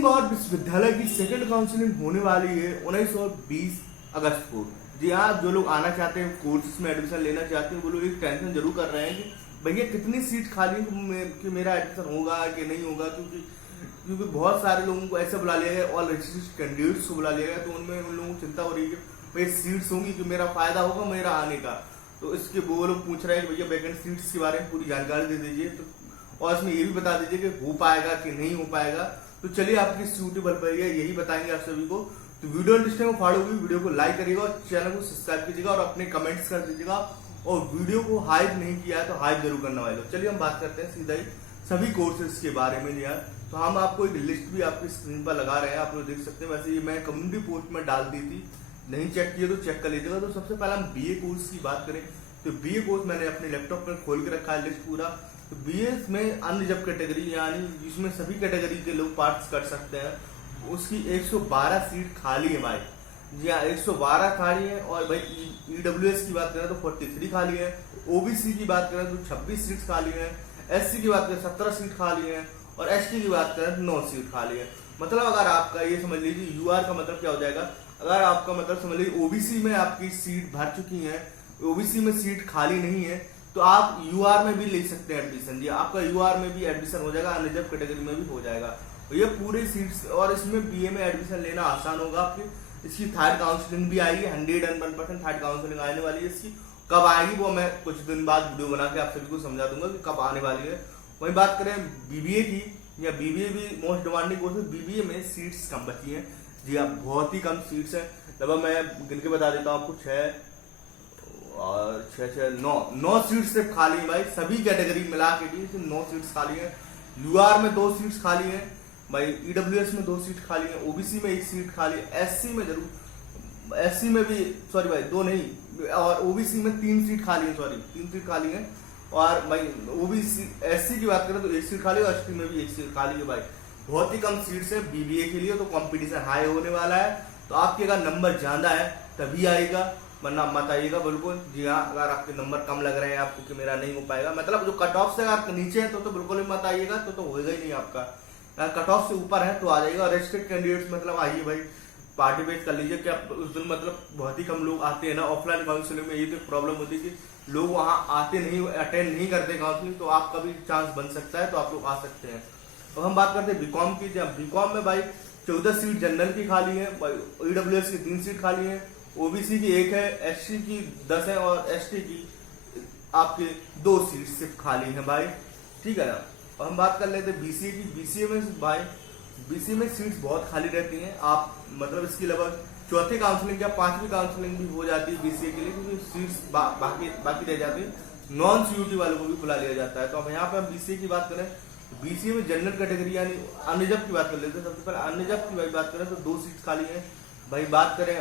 Nursing और विश्वविद्यालय की सेकंड काउंसलिंग होने वाली है 19 और 20 अगस्त को। जी हाँ, जो लोग आना चाहते हैं, कोर्सेज में एडमिशन लेना चाहते हैं, वो लोग एक टेंशन जरूर कर रहे हैं कि भैया कितनी सीट खाली है कि मेरा एडमिशन होगा कि नहीं होगा, क्योंकि बहुत सारे लोगों को ऐसा बुला लिया गया और रजिस्टर्ड कैंडिडेट्स को बुला लिया गया, तो उनमें उन लोगों को चिंता हो रही है कि भाई सीट्स होंगी कि मेरा फायदा होगा मेरा आने का। तो इसके वो लोग पूछ रहे हैं कि भैया वैकेंट सीट्स के बारे में पूरी जानकारी दे दीजिए, तो और इसमें ये भी बता दीजिए कि हो पाएगा कि नहीं हो पाएगा। तो चलिए आपकी सूटेबल पर यही बताएंगे आप सभी को। तो वीडियो इंटरेस्टिंग फॉलो हुई, वीडियो को लाइक करिएगा और चैनल को सब्सक्राइब कीजिएगा और अपने कमेंट्स कर दीजिएगा, और वीडियो को हाइप नहीं किया है तो हाइप जरूर करने वाले। चलिए हम बात करते हैं सीधा ही सभी कोर्सेज के बारे में। यार तो हम आपको एक लिस्ट भी आपकी स्क्रीन पर लगा रहे हैं, आप लोग देख सकते हैं। वैसे ये मैं कम्युनिटी पोस्ट में डाल दी थी, नहीं चेक किया तो चेक कर लीजिएगा। तो सबसे पहले हम बीए कोर्स की बात करें तो बीए कोर्स मैंने अपने लैपटॉप पर खोल के रखा है लिस्ट पूरा। तो बीए में अनरिजर्व कैटेगरी यानी जिसमें सभी कैटेगरी के लोग पार्ट्स कर सकते हैं, उसकी 112 सीट खाली है भाई। जी हाँ, 112 खाली है। और भाई ईडब्ल्यूएस की बात करें तो 43 खाली है, ओबीसी की बात करें तो 26 सीट खाली है, एससी की बात करें 17 सीट खाली है, और एसटी की बात करें तो 9 सीट खाली है। मतलब अगर आपका ये समझ लीजिए यूआर का मतलब क्या हो जाएगा, अगर आपका मतलब समझ लीजिए ओबीसी में आपकी सीट भर चुकी है, ओबीसी में सीट खाली नहीं है, तो आप यूआर में भी ले सकते हैं एडमिशन। जी आपका यूआर में भी एडमिशन हो जाएगा, अनरिजर्व कैटेगरी में भी हो जाएगा। तो ये पूरी सीट्स, और इसमें बीए में एडमिशन लेना आसान होगा आपके। इसकी थर्ड काउंसलिंग भी आएगी, 101% थर्ड काउंसलिंग आने वाली है। इसकी कब आएगी वो मैं कुछ दिन बाद वीडियो बना के आप सभी को समझा दूंगा कि कब आने वाली है। वही बात करें बीबीए की, या बीबीए भी मोस्ट डिमांडिंग कोर्स है। बीबीए में सीट्स कम बची हैं। जी हाँ, बहुत ही कम सीट्स हैं। लगभग मैं गिन के बता देता हूँ आपको, 9 सीट्स सिर्फ खाली है भाई। सभी कैटेगरी मिला के भी सिर्फ 9 सीट्स खाली है। यूआर में 2 सीट्स खाली है भाई, ईडब्ल्यूएस में 2 सीट खाली है, ओबीसी में 1 सीट खाली है, एससी में जरूर, एससी में भी सॉरी भाई 2 नहीं, और ओबीसी में 3 सीट खाली है, सॉरी 3 सीट खाली है। और भाई ओबीसी एससी की बात करें तो 1 सीट खाली है, और एसटी में भी 1 सीट खाली है भाई। बहुत ही कम सीट्स है बीबीए के लिए, तो कंपटीशन हाई होने वाला है। तो आपके अगर नंबर ज्यादा है तभी आएगा, वरना मत आइएगा बिल्कुल। जी हाँ, अगर आपके नंबर कम लग रहे हैं आपको कि मेरा नहीं हो पाएगा, मतलब जो कट ऑफ से अगर नीचे है तो बिल्कुल ही मत आइएगा, तो होएगा ही नहीं आपका। कट ऑफ से ऊपर है तो आ जाएगा। रजिस्टर्ड कैंडिडेट्स मतलब आइए भाई, पार्टिसिपेट कर लीजिए। क्या उस दिन मतलब बहुत ही कम लोग आते हैं ना ऑफलाइन काउंसलिंग में, ये तो प्रॉब्लम होती है कि लोग वहाँ आते नहीं, अटेंड नहीं करते काउंसलिंग, तो आपका भी चांस बन सकता है, तो आप लोग आ सकते हैं। तो हम बात करते हैं बीकॉम की। जब बीकॉम में भाई 14 सीट जनरल की खाली है, ईडब्ल्यूएस की 3 सीट खाली है, ओबीसी की 1 है, एससी की 10 है, और एसटी की आपके 2 सीट सिर्फ खाली है भाई। ठीक है ना। और हम बात कर लेते हैं बीसीए की। बीसीए में भाई, बीसीए में सीट्स बहुत खाली रहती हैं। आप मतलब इसकी लगभग चौथी काउंसलिंग या 5वीं काउंसलिंग भी हो जाती है बीसीए के लिए, क्योंकि सीट्स बाकी रह जाती है। नॉन सीयूटी वालों को भी बुला लिया जाता है। तो अब यहाँ पे हम बीसीए की बात करें, बीसीए में जनरल कैटेगरी यानी अनरिजर्व की बात कर लेते हैं। सबसे पहले अनरिजर्व की बात करें तो 2 सीट खाली है भाई। बात करें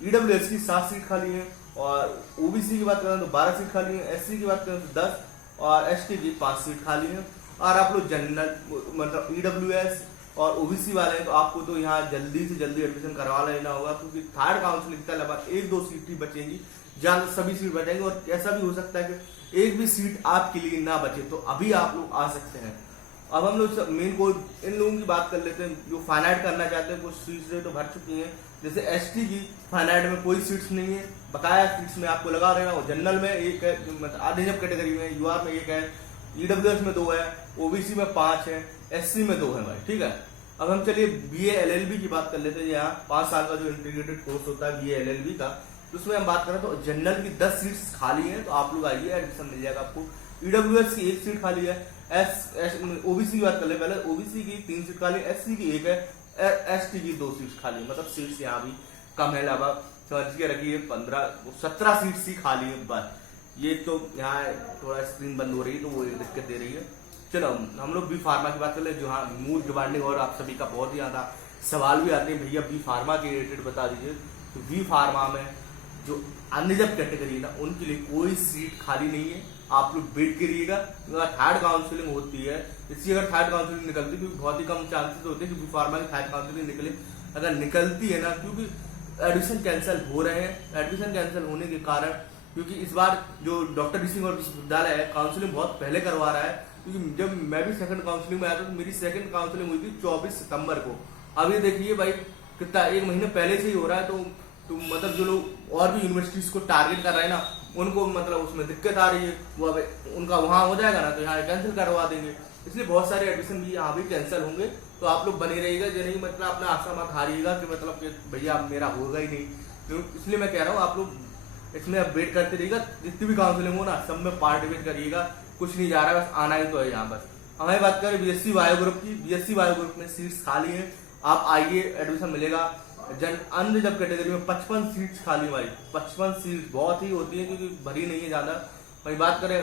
ईडब्ल्यूएस की 7 सीट खाली है, और ओबीसी की बात करें तो 12 सीट खाली है, एससी की बात करें तो 10, और एसटी की 5 सीट खाली है। और आप लोग जनरल मतलब ईडब्ल्यूएस और ओबीसी वाले हैं, तो आपको तो यहाँ जल्दी से जल्दी एडमिशन करवा लेना होगा, क्योंकि थर्ड काउंसलिंग का लगभग 1-2 सीट ही बचेंगी, जहाँ सभी सीट बचेंगे। और ऐसा भी हो सकता है कि एक भी सीट आपके लिए ना बचे, तो अभी आप लोग आ सकते हैं। अब हम लोग मेन को इन लोगों की बात कर लेते हैं जो फाइनाइट करना चाहते हैं। कुछ सीट्स तो भर चुकी हैं, जैसे एसटी की फाइनाइट में कोई सीट्स नहीं है, बकाया सीट्स में आपको लगा रहना हो। जनरल में 1 है, मतलब अनरिजर्व कैटेगरी में, यूआर में 1 है, ईडब्ल्यूएस में 2 है, ओबीसी में 5 है, एससी में 2 है भाई। ठीक है। अब हम चलिए बीए एलएलबी की बात कर लेते हैं। यहाँ 5 साल का जो इंटीग्रेटेड कोर्स होता है बीए एलएलबी का, तो उसमें हम बात करें तो जनरल की 10 सीट्स खाली हैं, तो आप लोग आइए, एडमिशन मिल जाएगा आपको। ईडब्ल्यूएस की 1 सीट खाली है, ओबीसी की बात कर ले पहले, ओबीसी की 3 सीट खाली, एससी की 1 है, एसटी की 2 सीट खाली है। मतलब सीट्स यहाँ भी कम है, लगभग समझ के रखिए 17 सीट्स ही खाली है बस। ये तो यहाँ थोड़ा स्क्रीन बंद हो रही है तो वो दिक्कत दे रही है। चलो हम लोग बी फार्मा की बात कर ले, जो हाँ मोस्ट डिमांडिंग और आप सभी का बहुत ही ज्यादा सवाल भी आते हैं, भैया बी फार्मा के रिलेटेड बता दीजिए। तो बी फार्मा में जो अनरिजर्व कैटेगरी है ना, उनके लिए कोई सीट खाली नहीं है। आप लोग वेट करिएगा, अगर थर्ड काउंसलिंग होती है, इसकी अगर थर्ड काउंसलिंग निकलती है, क्योंकि बहुत ही कम चांसेस होते हैं कि बी फार्मा की थर्ड काउंसलिंग निकले। अगर निकलती है ना, क्योंकि एडमिशन कैंसिल हो रहे हैं, एडमिशन कैंसिल होने के कारण, क्योंकि इस बार जो डॉक्टर ऋषि और विश्वविद्यालय है काउंसलिंग बहुत पहले करवा रहा है, क्योंकि जब मैं भी सेकंड काउंसलिंग में आया था तो मेरी सेकंड काउंसलिंग हुई थी 24 सितंबर को। अब ये देखिए भाई कितना 1 महीने पहले से ही हो रहा है। तो मतलब जो लोग और भी यूनिवर्सिटीज को टारगेट कर रहे हैं ना, उनको मतलब उसमें दिक्कत आ रही है, वो अब उनका वहां हो जाएगा ना तो यहाँ कैंसिल करवा देंगे, इसलिए बहुत सारे एडमिशन भी यहाँ भी कैंसिल होंगे। तो आप लोग बने रहिएगा, जो नहीं मतलब अपना आशा मत हारिएगा कि मतलब कि भैया मेरा होगा ही नहीं। तो इसलिए मैं कह रहा हूँ आप लोग इसमें अपडेट करते रहिएगा, जितनी भी काउंसलिंग हो ना सब में पार्टिसिपेट करिएगा। कुछ नहीं जा रहा है, बस आना ही तो है यहाँ बस। हमें बात करें बीएससी बायो ग्रुप की, बीएससी बायो ग्रुप में सीट्स खाली हैं, आप आइए एडमिशन मिलेगा। अनरिजर्व कैटेगरी में 55 सीट्स खाली भाई, 55 सीट्स बहुत ही होती है क्योंकि भरी नहीं है ज्यादा। वही बात करें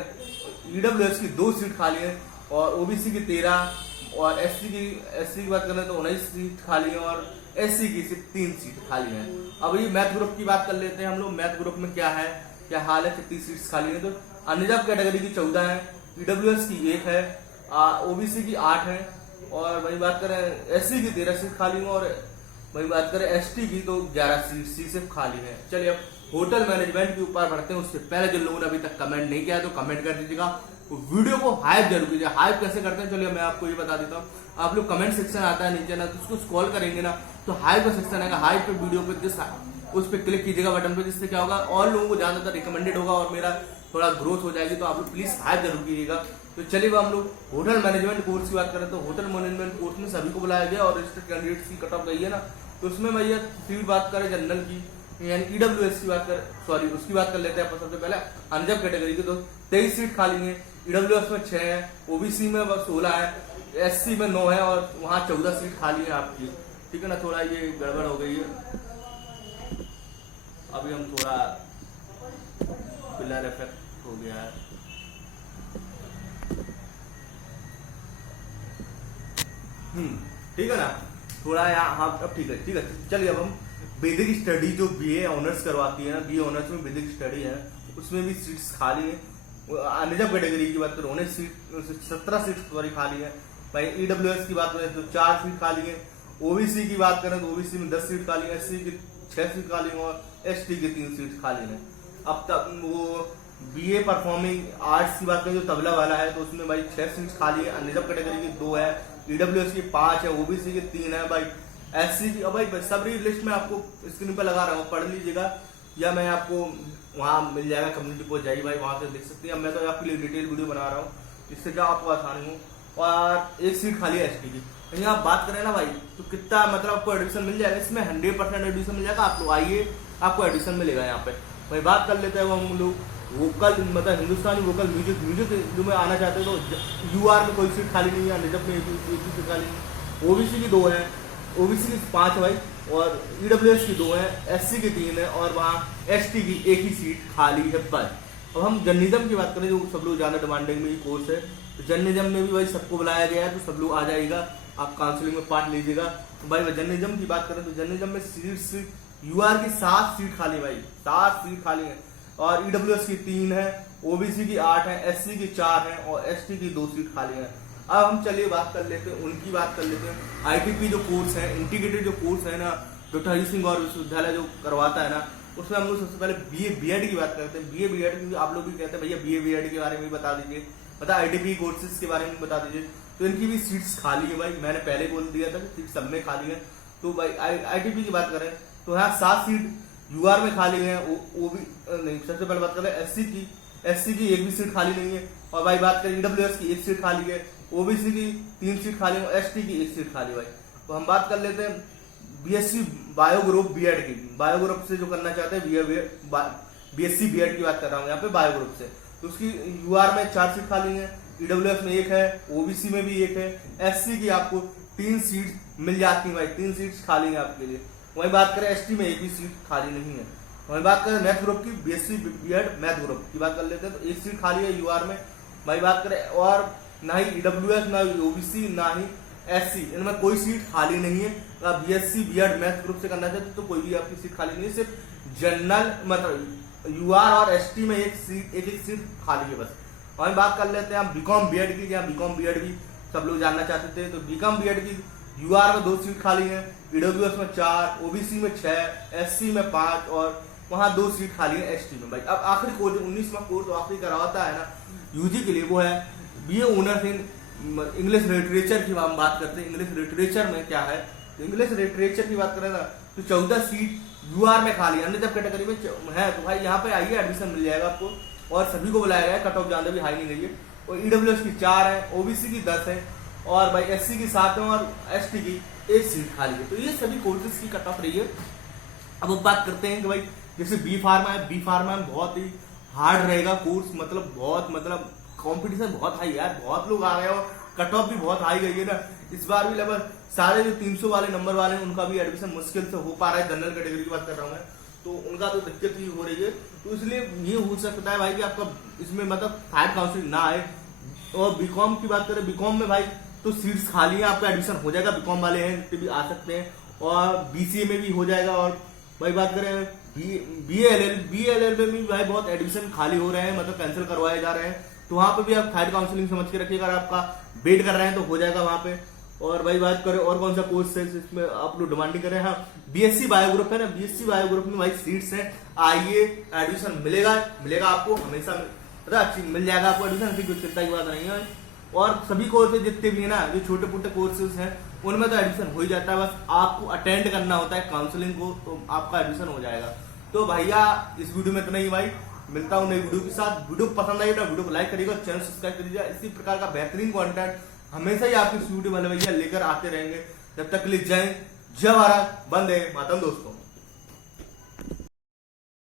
ईडब्ल्यूएस की 2 सीट खाली है और ओबीसी की 13 और एससी की बात करें तो 19 सीट खाली है और एससी की सिर्फ 3 सीट खाली है। अब ये मैथ ग्रुप की बात कर लेते हैं हम लोग। मैथ ग्रुप में क्या है, क्या हाल है, कितनी सीट्स खाली है। तो अनरिजर्व कैटेगरी की 14 है, ईडब्ल्यूएस की 1 है, ओबीसी की 8 है और वही बात करें एससी की 13 सीट खाली है और वही बात करें एसटी की तो 11 सीट सिर्फ खाली है। चलिए अब होटल मैनेजमेंट के ऊपर बढ़ते हैं। उससे पहले जिन लोगों ने अभी तक कमेंट नहीं किया तो कमेंट कर दीजिएगा, तो वीडियो को हाइप जरूर कीजिए। हाइप कैसे करते हैं चलिए मैं आपको ये बता देता हूँ। आप लोग कमेंट सेक्शन आता है नीचे ना, तो उसको स्क्रॉल करेंगे ना तो हाइप का सेक्शन आएगा। हाइप पे वीडियो पे जिस उस पर क्लिक कीजिएगा बटन पे, जिससे क्या होगा और लोगों को ज्यादातर रिकमेंडेड होगा और मेरा थोड़ा ग्रोथ हो जाएगी। तो आप लोग प्लीज हाइप जरूर कीजिएगा। तो चलिए हम लोग होटल मैनेजमेंट कोर्स की बात करें तो होटल मैनेजमेंट कोर्स में सभी को बुलाया गया और रजिस्टर्ड कैंडिडेट्स की कट ऑफ गई है ना, तो उसमें भैया सीट बात करें जनरल की यानी ईडब्ल्यूएस की बात कर सॉरी उसकी बात कर लेते हैं अपन सबसे पहले। अनरिजर्व कैटेगरी की तो 23 सीट खाली है, ईडब्ल्यूएस में 6 है, ओबीसी में 16 है, एससी में 9 है और वहाँ 14 सीट खाली है आपकी। ठीक है ना, थोड़ा ये गड़बड़ हो गई है। अभी हम थोड़ा पिलर इफेक्ट हो गया है। ठीक है ना, थोड़ा यहाँ हाँ अब ठीक है। चलिए अब हम वैदिक स्टडी जो बीए ऑनर्स करवाती है ना, बीए ऑनर्स में वैदिक स्टडी है, उसमें भी सीट्स खाली है। अनरिजर्व कैटेगरी की बात करें 17 सीट सॉरी खाली है भाई। ईडब्ल्यूएस की बात करें तो 4 सीट खाली है, ओबीसी की बात करें तो ओबीसी में 10 सीट खाली है, एससी की 6 सीट खाली है और एसटी की 3 सीट खाली है। अब तक वो बीए परफॉर्मिंग आर्ट्स की बात करें जो तबला वाला है तो उसमें भाई 6 सीट खाली है, अनरिजर्व कैटेगरी की 2 है, ईडब्ल्यूएस की 5 है, ओबीसी की 3 है भाई, एससी की भाई सब लिस्ट में आपको स्क्रीन पर लगा रहा हूँ, पढ़ लीजिएगा या मैं आपको वहाँ मिल जाएगा, कम्युनिटी पोस्ट जाइए भाई वहां से देख सकते हैं। मैं तो आपके लिए डिटेल वीडियो बना रहा हूँ जिससे क्या आपको आसानी हो। और 1 सीट खाली है एसटी की। यदि आप बात करें ना भाई तो कितना मतलब आपको एडमिशन मिल जाएगा, इसमें 100% एडमिशन मिल जाएगा। आप लोग आइए आपको एडमिशन मिलेगा यहाँ पे। भाई बात कर लेते हैं हम लोग वोकल मतलब हिंदुस्तानी वोकल म्यूजिक जो में आना चाहते हैं तो यूआर में कोई सीट खाली नहीं है, निजब में एक सीट खाली है, ओबीसी की 2 है, ओबीसी की 5 है भाई और ईडब्ल्यूएस की 2 है, एससी की 3 है और वहाँ एसटी की 1 ही सीट खाली है बस। अब हम जर्नलिज्म की बात करें जो सब लोग ज्यादा डिमांडिंग में कोर्स है, तो जर्नलिज्म में भी भाई सबको बुलाया गया है तो सब लोग आ जाएगा, आप काउंसलिंग में पार्ट लीजिएगा। तो भाई जर्नलिज्म की बात करें तो जर्नलिज्म में सीट्स यूआर की 7 सीट खाली भाई, 7 सीट खाली है और ईडब्ल्यूएस की 3 है, ओबीसी की 8 है, एससी की 4 है और एसटी की 2 सीट खाली है। अब हम चलिए बात कर लेते हैं उनकी बात कर लेते हैं। आईटीपी जो कोर्स है, इंटीग्रेटेड जो कोर्स है ना डॉक्टर हरि सिंह गौर विश्वविद्यालय जो करवाता है ना, उसमें हम लोग सबसे पहले बीए बीएड की बात करते हैं। बीए बीएड क्योंकि आप लोग भी कहते हैं भैया बीए बीएड के बारे में बता दीजिए, बता आईटीपी कोर्सेज के बारे में बता दीजिए। तो इनकी भी सीट्स खाली है भाई, मैंने पहले बोल दिया था कि सीट सब में खाली है। तो भाई आईटीपी की बात करें तो यहाँ 7 सीट यूआर में खाली है, वो भी नहीं। सबसे पहले बात करें एससी की 1 भी सीट खाली नहीं है और भाई बात करें ईडब्ल्यूएस की 1 सीट खाली है, ओबीसी की 3 सीट खाली है और एसटी की 1 सीट खाली भाई। तो हम बात कर लेते हैं बीएससी बायो ग्रुप बीएड की। बायो ग्रुप से जो करना चाहते हैं बीएससी बीएड की बात कर रहा हूँ यहाँ पे बायो ग्रुप से, तो उसकी यूआर में 4 सीट खाली है, ईडब्ल्यूएस में 1 है, ओबीसी में भी 1 है, एससी की आपको 3 सीट मिल जाती है भाई, 3 सीट खाली है आपके लिए। वही बात करें एसटी में 1 भी सीट खाली नहीं है। वही बात करें मैथ ग्रुप की, बीएससी बीएड मैथ ग्रुप की बात कर लेते हैं तो 1 सीट खाली है यूआर में भाई। बात करें और ना ही ईडब्ल्यूएस ना ही ओबीसी ना ही एससी, इनमें कोई सीट खाली नहीं है। अगर बीएससी बीएड मैथ ग्रुप से करना चाहते तो कोई भी आपकी सीट खाली नहीं है, सिर्फ जनरल मतलब यूआर और एसटी में एक सीट खाली है बस। और बात कर लेते हैं हम बीकॉम बीएड की, जहाँ बीकॉम बीएड भी सब लोग जानना चाहते थे। तो बीकॉम बीएड की यूआर में 2 सीट खाली है, ईडब्ल्यूएस में 4, ओबीसी में 6, एससी में 5 और वहाँ 2 सीट खाली है एसटी में भाई। अब आखिरी कोर्स 19वां कोर्स आखिरी करवाता है ना यूजी के लिए, वो है BA honours in English literature की हम बात करते हैं। इंग्लिश लिटरेचर में क्या है, तो इंग्लिश लिटरेचर की बात करें ना तो 14 सीट यूआर में खाली, अन्य जब कैटेगरी में है तो भाई यहाँ पे आइए, एडमिशन मिल जाएगा आपको। और सभी को बुलाया गया है, कट ऑफ ज्यादा भी हाई नहीं गई है। और ईडब्ल्यूएस की 4 है, ओबीसी की 10 है, और भाई एससी की 7 है, और एसटी की 1 सीट खाली है। तो ये सभी कोर्सेज की कट ऑफ रही है। अब बात करते हैं कि भाई जैसे बी फार्मा है, बी फार्मा में बहुत ही हार्ड रहेगा कोर्स, मतलब कंपटीशन बहुत हाई है यार, बहुत लोग आ रहे हैं और कट ऑफ भी बहुत हाई गई है ना। इस बार भी लगभग सारे जो 300 वाले नंबर वाले हैं उनका भी एडमिशन मुश्किल से हो पा रहा है। जनरल कैटेगरी की बात कर रहा हूँ मैं, तो उनका तो दिक्कत ही हो रही है। तो इसलिए ये हो सकता है भाई कि आपका इसमें मतलब थर्ड काउंसलिंग ना आए। और बीकॉम की बात करें, बीकॉम में भाई तो सीट्स खाली है, आपका एडमिशन हो जाएगा, बीकॉम वाले हैं तो भी आ सकते हैं, और बीसीए में भी हो जाएगा। और भाई बात करें बीएलएल में भी भाई बहुत एडमिशन खाली हो रहे हैं, मतलब कैंसिल करवाए जा रहे हैं। तो वहां पे भी आप थर्ड काउंसलिंग समझ के रखिएगा, अगर आपका वेट कर रहे हैं तो हो जाएगा वहां पे। और भाई बात करें और कौन सा कोर्स है इसमें आप लोग डिमांडिंग करें, हाँ बीएससी बायो ग्रुप है ना, बीएससी बायो ग्रुप में भाई सीट्स हैं, आइए एडमिशन मिलेगा आपको, हमेशा अच्छी मिल जाएगा आपको एडमिशन, ऐसी कोई चिंता की बात नहीं है। और सभी कोर्सेज जितने भी है ना, जो छोटे मोटे कोर्सेज हैं उनमें तो एडमिशन हो ही जाता है, बस आपको अटेंड करना होता है काउंसलिंग को, तो आपका एडमिशन हो जाएगा। तो भैया इस वीडियो में इतना ही भाई, मिलता हूँ नई वीडियो के साथ। वीडियो पसंद आई तो वीडियो को लाइक करिएगा, चैनल सब्सक्राइब करिएगा। इसी प्रकार का बेहतरीन कंटेंट हमेशा ही आपकी वीडियो वाले भैया लेकर आते रहेंगे। जब तक के लिए जय भारत, वंदे मातरम दोस्तों।